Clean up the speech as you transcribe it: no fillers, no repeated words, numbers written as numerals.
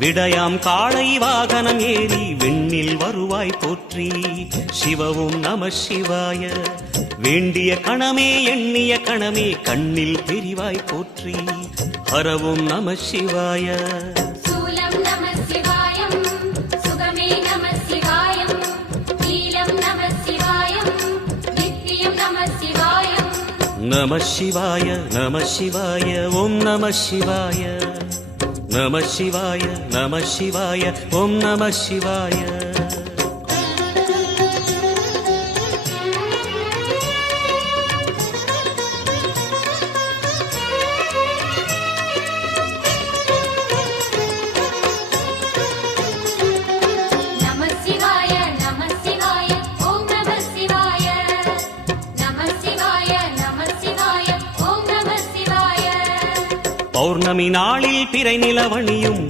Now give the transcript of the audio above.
விடயாம் காளை வாகனம் ஏறி விண்ணில் வருவாய் போற்றி. சிவவும் நம சிவாய. வேண்டிய கணமே எண்ணிய கணமே கண்ணில் தெரிவாய் போற்றி. ஹரவும் நம சிவாய. சூலம் நம சிவாயம், சுகமே நம சிவாயம், நீலம் நம சிவாயம், நித்தியம் நம சிவாயம். நம சிவாய நம சிவாய ஓம் நம சிவாய. நம சிவாய நம சிவாய ஓம் நம சிவாய. பௌர்ணமி நாளில் பிறை நிலவணியும்